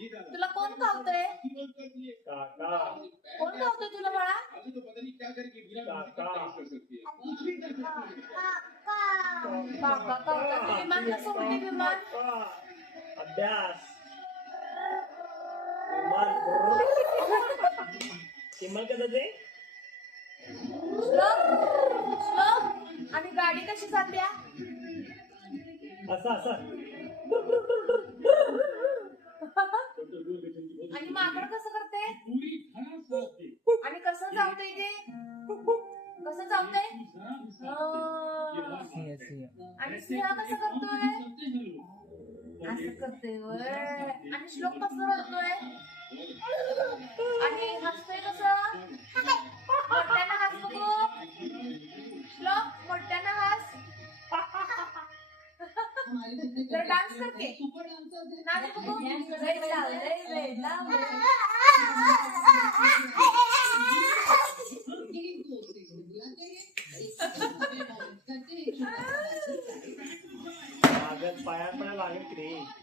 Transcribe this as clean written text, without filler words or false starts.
तुला कोण खावतोय? काका. कोण खावतोय तुला बाळा? काका खावतात. विमान कसं उडते विमान? अभ्यास. विमान कसं ते? श्लोक आणि गाडी कशी जात्या? असं आणि माकड कसं करते? आणि कसं चावतंय ते? कसं चावतंय? आणि सिंह कसं करतोय? असं करतोय व्हय. आणि श्लोक कसं रडतोय? आणि हसतोय कसं? मोठ्यानं हस बघू. श्लोक मोठ्यानं हस. जरा डान्स करते. नाच बघू. लय लाव. पाया लागेल की रे.